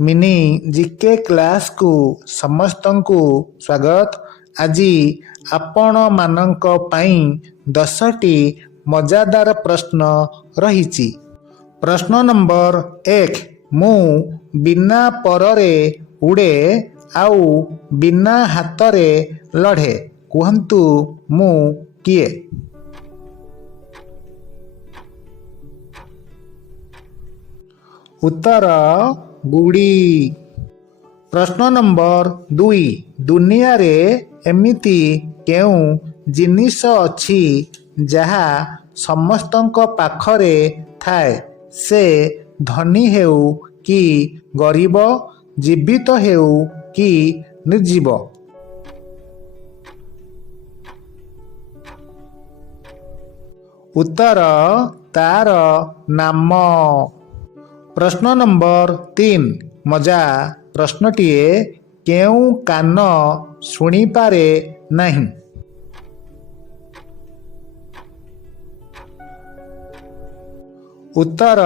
Mini GK class को समस्तंकु स्वागत। आज आपण मानक पई 10टी मजादार प्रश्न रही। प्रश्न नंबर 1, मु बिना पररे उड़े आउ बिना हातरे लढ़े, कहतु मु किए? उत्तर गुड़ी। प्रश्न नंबर 2, दुनिया रे एमिति केउ जिनिस अछि जहा समस्तंक पाखरे थाए, से धनी हेउ कि गरीब, जीवित हेउ कि निर्जीव? उत्तर तार नाम। प्रश्न नंबर 3, मजा प्रश्नटिए केउ कान शुणी पारे नहीं? उत्तर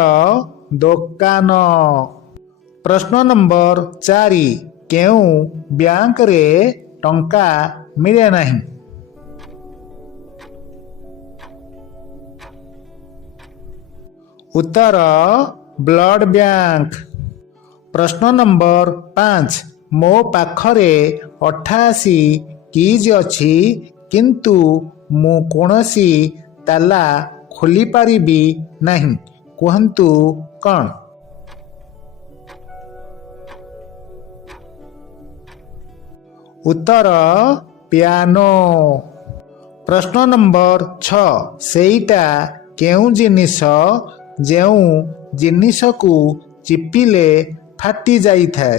दोकान। प्रश्न नंबर 4, केउ बैंक रे टंका मिले नहीं? उत्तर ब्लड बैंक। प्रश्न नंबर 5, मो पाखरे 88 कीज अछि किंतु मु कोनसी ताला खोली पारिबी नहीं, कहतु कौन? उत्तर पियानो। प्रश्न नंबर 6, सेईटा केउ जिनिस जेउ जिनिस को चिपिले फाटी जाई थाए?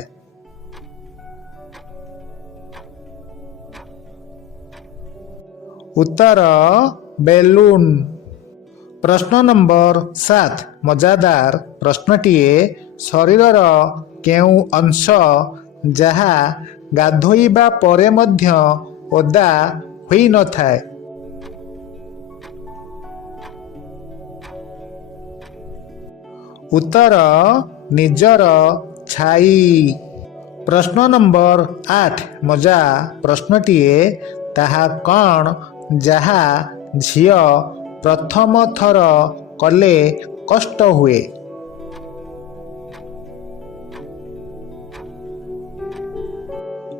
उत्तर बेलून। प्रश्न नंबर 7, मजादार प्रश्नटिए शरीरर केउ अंश जहा गाधोइबा परे मध्य ओदा होई न थाए? उत्तर निजर छाई। प्रश्न नंबर 8, मजा प्रश्नटिए ताहा कौन जहा झियो प्रथम थर कले कष्ट हुए?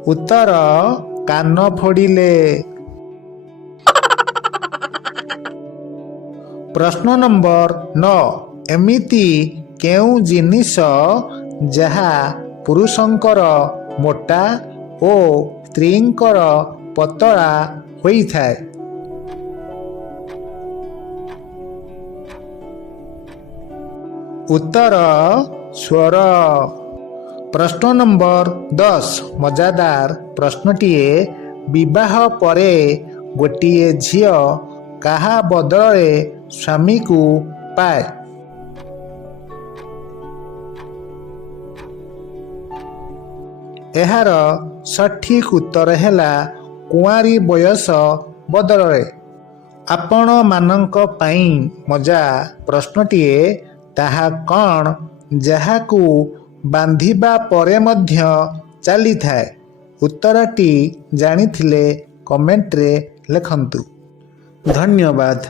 उत्तर कान फोड़िले। प्रश्न नंबर 9, एमिति केउ जिनिस जहा पुरुषंकर मोटा ओ स्त्रींकर पतला होई थाए? उत्तर स्वर। प्रश्न नंबर 10, मजादार प्रश्नटिए विवाह परे गोटिए झियो काहा बदले स्वामी को पाए? एहार सठिक उत्तर हैला कुआरी बयस बदलरे। आपण मानक पाई मजा प्रश्नटिए ताहा कौन जहाकू बांधिबा परे मध्य चली थाए? उत्तरटी जानिथिले कमेंट रे लिखंतु। धन्यवाद।